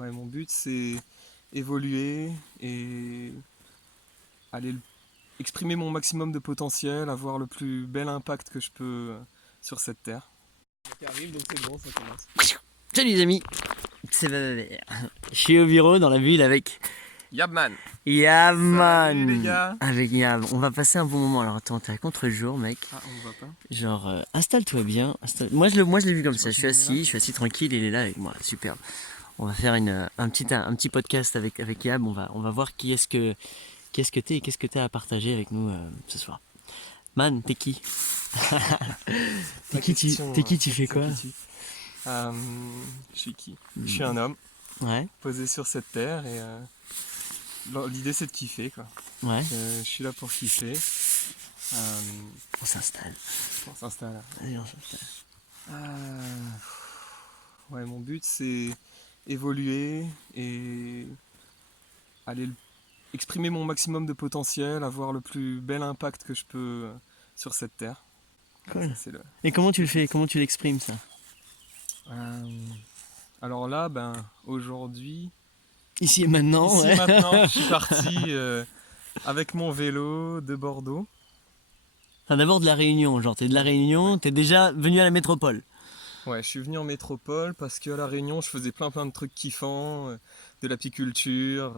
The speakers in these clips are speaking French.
Ouais, mon but c'est évoluer et aller exprimer mon maximum de potentiel, avoir le plus bel impact que je peux sur cette terre. Qui arrive, donc c'est bon, ça commence. Salut les amis, c'est Bababert. Je suis au bureau dans la ville avec Yabman. Yaman. Salut les gars. Avec Yam. On va passer un bon moment. Alors attends, t'es à contre-jour, mec. Ah, on ne voit pas. Genre, installe-toi bien. Moi, je l'ai vu comme Je ça. vois qu'il est là. Je suis assis tranquille. Il est là avec moi. Superbe. On va faire un petit podcast avec Yam. On va voir qu'est-ce que t'es et qu'est-ce que t'as à partager avec nous ce soir. Man, t'es qui? La question, T'es qui, tu ça- fais ça quoi? qui tue. Euh, je suis qui? Je suis un homme Ouais, posé sur cette terre et l'idée c'est de kiffer quoi. ouais. Je suis là pour kiffer. Euh, On s'installe. on s'installe. Allez, on s'installe. Ouais, mon but c'est évoluer et aller exprimer mon maximum de potentiel, avoir le plus bel impact que je peux sur cette terre. Cool. Ça, c'est le... Et comment tu le fais? Comment tu l'exprimes ça? Euh, alors là, aujourd'hui, Ici et maintenant, ici ouais. maintenant, je suis parti avec mon vélo de Bordeaux. Enfin, d'abord de la Réunion, genre t'es de la Réunion, t'es déjà venu à la métropole. Ouais, je suis venu en métropole parce qu'à La Réunion, je faisais plein de trucs kiffants, de l'apiculture.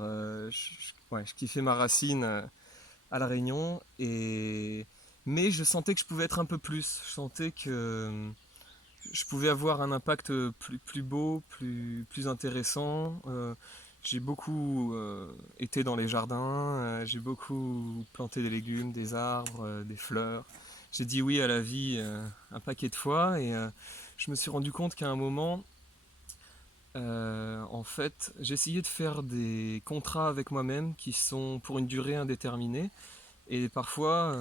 Ouais, je kiffais ma racine à La Réunion. Mais je sentais que je pouvais être un peu plus. Je sentais que je pouvais avoir un impact plus beau, plus intéressant. J'ai beaucoup été dans les jardins, j'ai beaucoup planté des légumes, des arbres, des fleurs. J'ai dit oui à la vie un paquet de fois et je me suis rendu compte qu'à un moment, en fait, j'essayais de faire des contrats avec moi-même qui sont pour une durée indéterminée. Et parfois,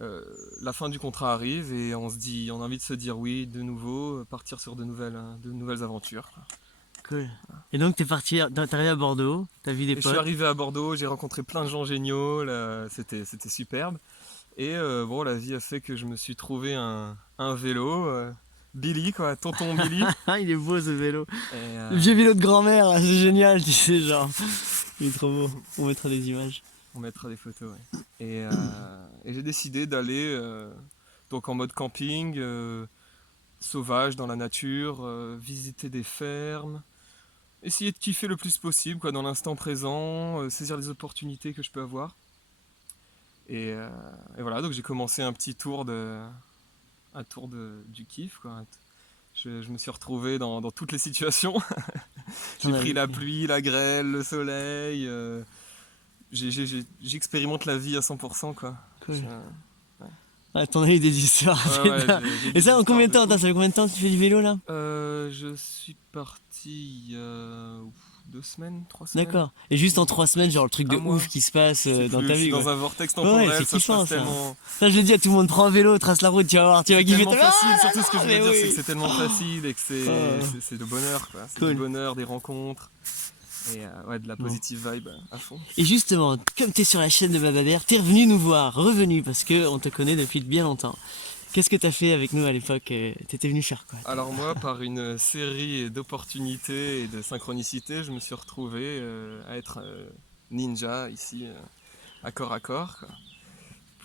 euh, la fin du contrat arrive et on se dit, on a envie de se dire oui de nouveau, partir sur de nouvelles aventures. Cool. Et donc t'es arrivé à Bordeaux, t'as vu des Et je suis potes. arrivé à Bordeaux, j'ai rencontré plein de gens géniaux, là, c'était superbe. Et bon, la vie a fait que je me suis trouvé un vélo, Billy quoi, tonton Billy. Ah, il est beau ce vélo. Et, Le vieux vélo de grand-mère, là, c'est génial, tu sais, genre. Il est trop beau. On mettra des images. on mettra des photos. Ouais. Et j'ai décidé d'aller donc en mode camping, sauvage dans la nature, visiter des fermes, essayer de kiffer le plus possible quoi, dans l'instant présent, saisir les opportunités que je peux avoir. Et, euh, et voilà, donc j'ai commencé du kiff. Quoi. Je me suis retrouvé dans toutes les situations. J'ai pris la pluie, la grêle, le soleil. J'expérimente la vie à 100%. Quoi. Cool. Ouais, Ah, t'en as eu des histoires. ouais, j'ai Et des ça, en histoires combien de de temps? fou. Ça fait combien de temps que tu fais du vélo là? Je suis parti il y a 2 semaines, 3 semaines. D'accord. Et juste en 3 semaines, genre le truc de Un mois. ouf qui se passe Je sais dans plus, ta je suis vie, quoi. dans un vortex Ouais, ouais, temporel, c'est ça se kiffant passe ça. tellement. Ça, je le dis à tout le monde, prends un vélo, trace la route, tu vas voir, tu vas C'est kiffer. tellement facile, surtout ce que je veux Mais dire, c'est que oui. c'est tellement facile et que Oh. c'est le bonheur, quoi. C'est Cool. du bonheur, des rencontres et ouais, de la Bon. positive vibe à fond. Et justement, comme t'es sur la chaîne de Bababert, t'es revenu nous voir, revenu, parce que on te connaît depuis bien longtemps. Qu'est-ce que t'as fait avec nous à l'époque? T'étais venu faire quoi? Alors moi, par une série d'opportunités et de synchronicités, je me suis retrouvé à être ninja ici, à corps, quoi,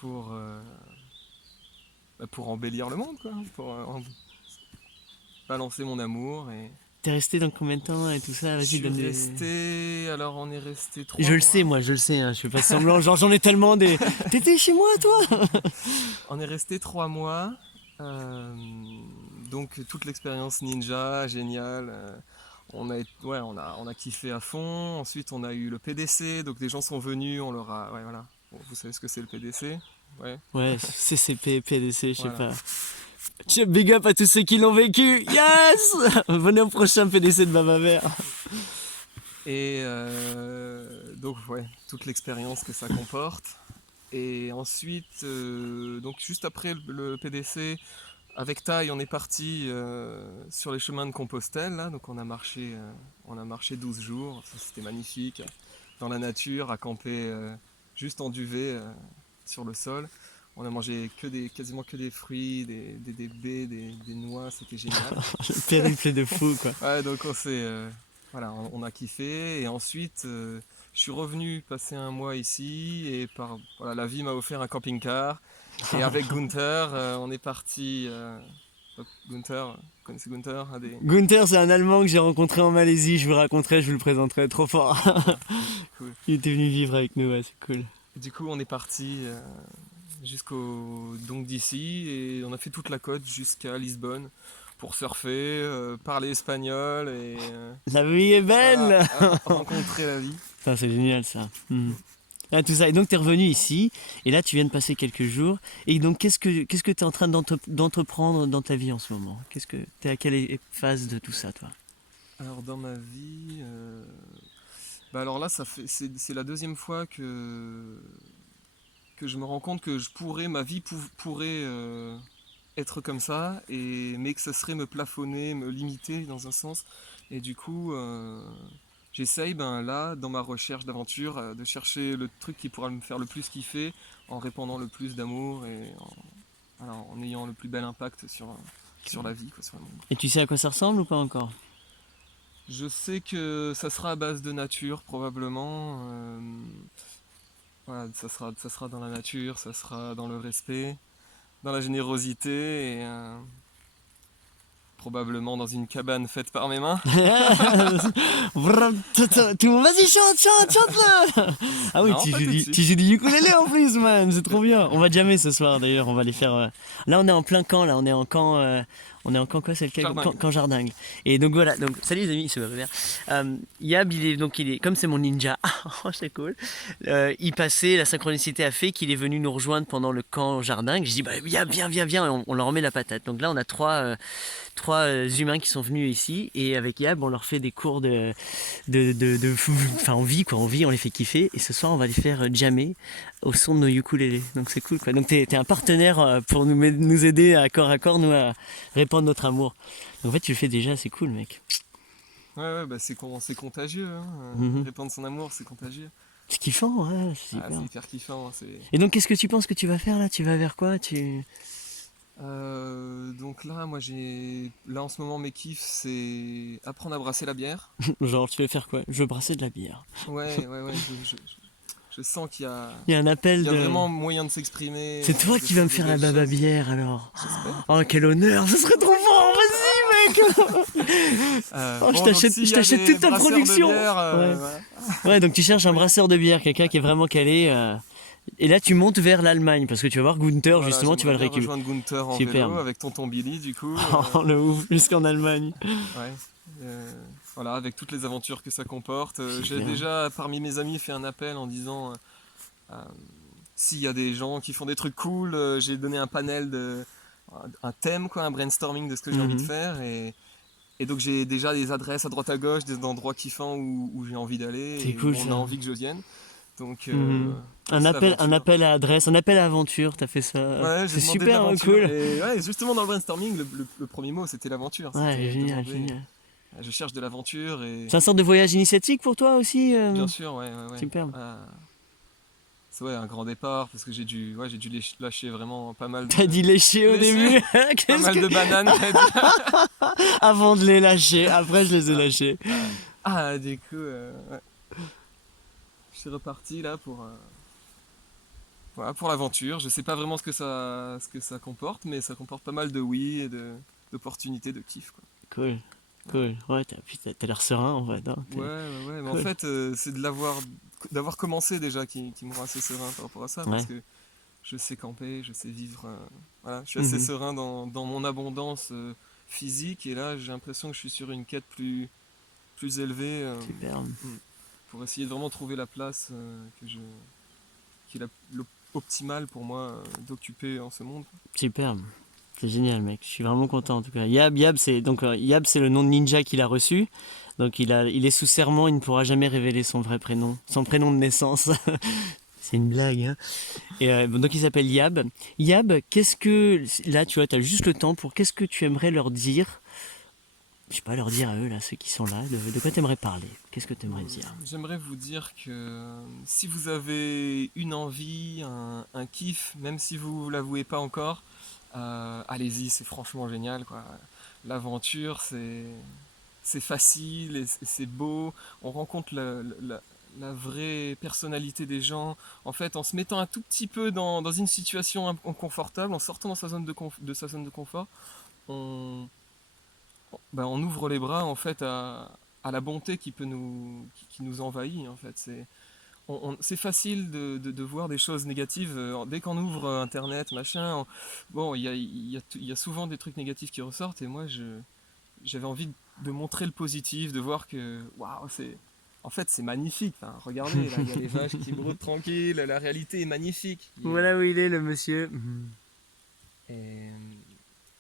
pour, euh, pour embellir le monde, quoi, pour balancer mon amour et T'es resté dans combien de temps et tout ça? je Vas-y, suis donne des... resté, alors on est resté 3 Je le mois. sais, moi, je le sais, hein, je fais pas semblant, genre j'en ai tellement des... T'étais chez moi, toi? On est resté 3 mois. euh, donc toute l'expérience ninja, géniale. On a kiffé à fond. Ensuite on a eu le PDC, donc des gens sont venus, on leur a. Ouais, voilà. Bon, vous savez ce que c'est le PDC? Ouais, Ouais, CCP, PDC, je sais voilà. pas. Big up à tous ceux qui l'ont vécu, yes. Venez au prochain PDC de Bababert. Et donc ouais, toute l'expérience que ça comporte. Et ensuite, donc juste après le PDC, avec Thaï, on est parti sur les chemins de Compostelle. Là, donc on a marché 12 jours. Ça, c'était magnifique. Dans la nature, à camper juste en duvet sur le sol. On a mangé quasiment que des fruits, des baies, des noix. C'était génial. Le périple de fou, quoi. Ouais, donc voilà, on a kiffé. Et ensuite, je suis revenu passer un mois ici et voilà, la vie m'a offert un camping-car. Et avec Gunther, on est parti. Gunther, vous connaissez Gunther, Gunther, c'est un Allemand que j'ai rencontré en Malaisie. Je vous le raconterai, je vous le présenterai. Trop fort. D'accord, cool. Il était venu vivre avec nous, ouais, c'est cool. Et du coup, on est parti jusqu'au donc d'ici et on a fait toute la côte jusqu'à Lisbonne pour surfer, parler espagnol et La vie est voilà, belle. rencontrer la vie. Ça, c'est génial ça. Mm. Ah, tout ça. Et donc tu es revenu ici, et là tu viens de passer quelques jours. Et donc qu'est-ce que tu es en train d'entreprendre dans ta vie en ce moment? T'es à quelle phase de tout ça, toi? Alors dans ma vie, bah alors là, c'est la deuxième fois que je me rends compte que ma vie pourrait être comme ça, mais que ça serait me plafonner, me limiter dans un sens. Et du coup, j'essaye, ben, là, dans ma recherche d'aventure, de chercher le truc qui pourra me faire le plus kiffer, en répandant le plus d'amour et voilà, en ayant le plus bel impact sur la vie, quoi, sur le monde. Et tu sais à quoi ça ressemble ou pas encore? Je sais que ça sera à base de nature, probablement. Voilà, ça sera dans la nature, ça sera dans le respect, dans la générosité et probablement dans une cabane faite par mes mains. Vas-y, chante-le! Ah oui, Non, pas tout de tu suite. joues du ukulélé en plus, man, c'est trop bien. On va jammer ce soir d'ailleurs, on va les faire. Là, on est en plein camp, là, on est en camp quoi, c'est lequel? Jardin. Camp Jardingue. Et donc voilà, donc salut les amis, c'est Bababert. Yab, comme c'est mon ninja, oh, c'est cool. Il passait, la synchronicité a fait qu'il est venu nous rejoindre pendant le camp Jardingue. Je dis, bah, Yab, viens, et on leur remet la patate. Donc là, on a trois humains qui sont venus ici et avec Yab on leur fait des cours enfin on vit, on les fait kiffer et ce soir on va les faire jammer au son de nos ukulélés, donc c'est cool quoi. Donc t'es un partenaire pour nous aider à corps nous à répandre notre amour. Donc en fait tu le fais déjà, c'est cool mec. Ouais, bah c'est contagieux, hein. Mhm. Répandre son amour, c'est contagieux. C'est kiffant, ouais, c'est Ah, super. c'est hyper kiffant. Et donc qu'est-ce que tu penses que tu vas faire là? Tu vas vers quoi? Donc là, là en ce moment, mes kiffs, c'est apprendre à brasser la bière. Genre tu vas faire quoi? Je veux brasser de la bière. Ouais, je sens Il y a un appel qu'il y a de... vraiment moyen de s'exprimer, C'est toi de qui vas faire me de faire la belles baba choses. bière alors. J'espère. Oh quel honneur, ce serait trop fort, vas-y mec. Oh, Bon, donc s'il je y a t'achète des toute ta brasseurs de production. bière, Ouais. voilà. Ouais, donc tu cherches un Oui. brasseur de bière, quelqu'un qui est vraiment calé. Et là, tu montes vers l'Allemagne parce que tu vas voir Gunther, Voilà, justement, tu vas j'aimerais le bien récupérer. rejoindre Gunther en vélo Superbe. avec tonton Billy, du coup. Oh, le ouf, jusqu'en Allemagne. Ouais. Voilà, avec toutes les aventures que ça comporte. J'ai Super. déjà, parmi mes amis, fait un appel en disant euh, s'il y a des gens qui font des trucs cool, j'ai donné un panel un thème, quoi, un brainstorming de ce que j'ai envie de Mhm. faire. Et donc j'ai déjà des adresses à droite à gauche, des endroits kiffants où j'ai envie d'aller C'est et cool où on a ça. envie que je vienne. Donc, Mhm. plus Un l'aventure. appel à adresse, un appel à aventure, t'as fait ça. Ouais, j'ai C'est demandé de super l'aventure. cool. Et ouais, justement dans le brainstorming, le premier mot c'était l'aventure. Ouais, C'était génial, demander. génial. Je cherche de l'aventure et. C'est un sorte de voyage initiatique pour toi aussi Bien sûr, ouais. Superbe. C'est ouais, un grand départ parce que j'ai dû lâcher vraiment pas mal T'as dit lécher au lécher début. pas Qu'est-ce mal que... de bananes. T'as dit. Avant de les lâcher, après je les ai lâchés. Du coup, ouais. Je suis reparti là voilà, pour l'aventure. Je sais pas vraiment ce que ça comporte, mais ça comporte pas mal de oui et d'opportunités, de kiff, quoi. Cool, cool. Ouais, t'as l'air serein en fait, hein. Ouais. Mais en Cool. fait, c'est d'avoir commencé déjà qui me rend assez serein par rapport à ça, parce Ouais. que je sais camper, je sais vivre. Voilà, je suis assez Mhm. serein dans mon abondance physique, et là, j'ai l'impression que je suis sur une quête plus élevée Superbe. pour essayer de vraiment trouver la place qui est optimale pour moi d'occuper en ce monde. Superbe. C'est génial, mec. Je suis vraiment content en tout cas. Yab, Yab, c'est le nom de ninja qu'il a reçu. Donc il est sous serment, il ne pourra jamais révéler son vrai prénom, son prénom de naissance. C'est une blague, hein. Et donc il s'appelle Yab. Yab, là, tu vois, t'as juste le temps qu'est-ce que tu aimerais leur dire? Je sais pas, leur dire à eux là, ceux qui sont là, de quoi t'aimerais parler? Qu'est-ce que t'aimerais dire? J'aimerais vous dire que si vous avez une envie, un kiff, même si vous l'avouez pas encore, allez-y, c'est franchement génial, quoi. L'aventure, c'est facile et c'est beau. On rencontre la vraie personnalité des gens. En fait, en se mettant un tout petit peu dans une situation inconfortable, en sortant de sa zone de confort, on, on ouvre les bras en fait à la bonté qui nous envahit en fait. C'est facile de voir des choses négatives dès qu'on ouvre internet, machin. Bon, il y a souvent des trucs négatifs qui ressortent et moi j'avais envie de montrer le positif, de voir que waouh, en fait c'est magnifique. Enfin, regardez, là il y a les vaches qui broutent tranquilles, la réalité est magnifique. Voilà où il est, le monsieur. Et,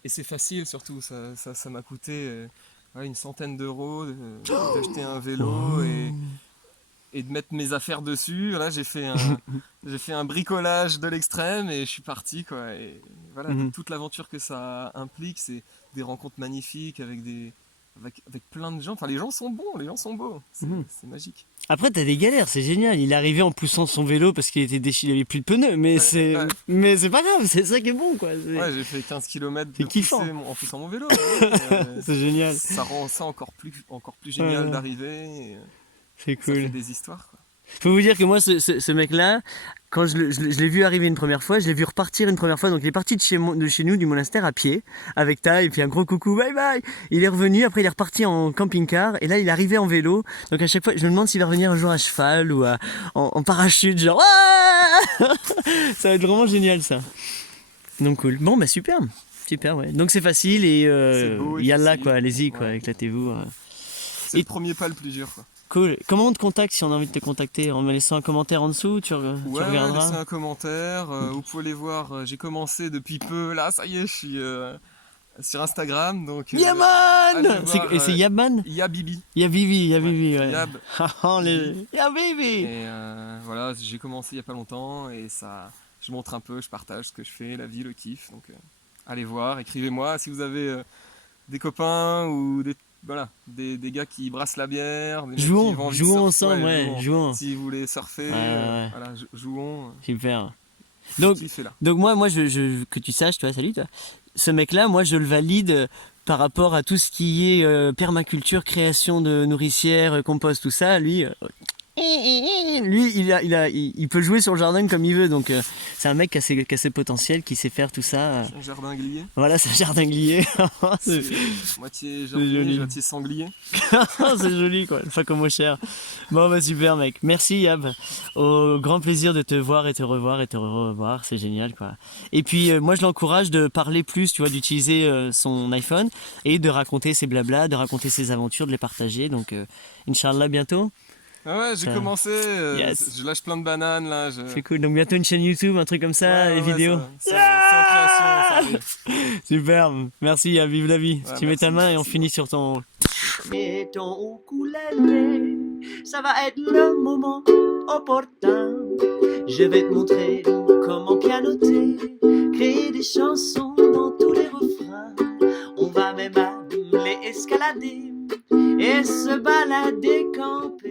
et c'est facile surtout, ça m'a coûté ouais, une centaine d'euros d'acheter un vélo et de mettre mes affaires dessus. Là, j'ai fait un bricolage de l'extrême et je suis parti, quoi. Et voilà, toute l'aventure que ça implique, c'est des rencontres magnifiques avec plein de gens. Enfin, les gens sont bons, les gens sont beaux. C'est magique. Après, t'as des galères, c'est génial. Il est arrivé en poussant son vélo parce qu'il était déchiré, il avait plus de pneus. Mais Ouais. mais c'est pas grave, c'est ça qui est bon, quoi. Ouais, j'ai fait 15 km C'est kiffant. en poussant mon vélo. Ouais. C'est génial. Ça rend ça encore plus génial Ouais. d'arriver. Et C'est ça fait cool. des histoires, quoi. Faut vous dire que moi, ce mec-là, quand je l'ai vu arriver une première fois, je l'ai vu repartir une première fois. Donc il est parti de chez nous, du monastère, à pied, avec Ta, et puis un gros coucou, bye bye. Il est revenu, après il est reparti en camping-car, et là il est arrivé en vélo. Donc à chaque fois, je me demande s'il va revenir un jour à cheval ou en parachute, genre. Ah ça va être vraiment génial ça. Donc cool. Bon, bah super. Super, ouais. Donc c'est facile et C'est beau et yallah, facile. quoi, allez-y, quoi, Ouais. éclatez-vous. C'est le premier pas le plus dur, quoi. Cool. Comment on te contacte si on a envie de te contacter? En me laissant un commentaire en dessous, tu Ouais, regarderas. laissez un commentaire. Vous pouvez les voir. J'ai commencé depuis peu. Là, ça y est, je suis sur Instagram. Donc, allez Yaman! voir, Et c'est Yaman? Yabibi. Yabibi, Ouais, ouais. Yab. Yabibi! Et voilà, j'ai commencé il y a pas longtemps et ça, je montre un peu, je partage ce que je fais, la vie, le kiff. Donc, allez voir, écrivez-moi si vous avez des copains ou des gars qui brassent la bière, des mecs qui ont envie de Jouons surfer, ensemble, ouais, jouons. Si vous voulez surfer, Ouais. voilà, jouons. Super. Le Donc, kiff est là. moi, que tu saches, toi, salut, toi. Ce mec-là, moi, je le valide par rapport à tout ce qui est permaculture, création de nourricières, compost, tout ça. Lui, il peut jouer sur le jardin comme il veut. Donc, c'est un mec qui a ses potentiels, qui sait faire tout ça. Un jardinglier. Voilà, c'est un jardinglier. C'est moitié joli. jardinier, moitié sanglier. C'est joli, quoi. Pas comme au cher. Bon, bah super, mec. Merci, Yab. Au grand plaisir de te voir et te revoir et te revoir. C'est génial, quoi. Et puis, moi, je l'encourage de parler plus, tu vois, d'utiliser son iPhone et de raconter ses blablas, de raconter ses aventures, de les partager. Donc, Inch'Allah, bientôt. Ah ouais, j'ai Ça- commencé. Yes. Je lâche plein de bananes là. C'est cool. Donc, bientôt une chaîne YouTube, un truc comme ça, Ouais, les ouais, vidéos. C'est en création, ça arrive. Superbe. Merci, Yab. Vive la vie. Ouais, Tu mets ta merci, main et on merci. finit sur ton. Et ton ukulélé, ça va être le moment opportun. Je vais te montrer comment pianoter, créer des chansons dans tous les refrains. On va même les escalader et se balader camper.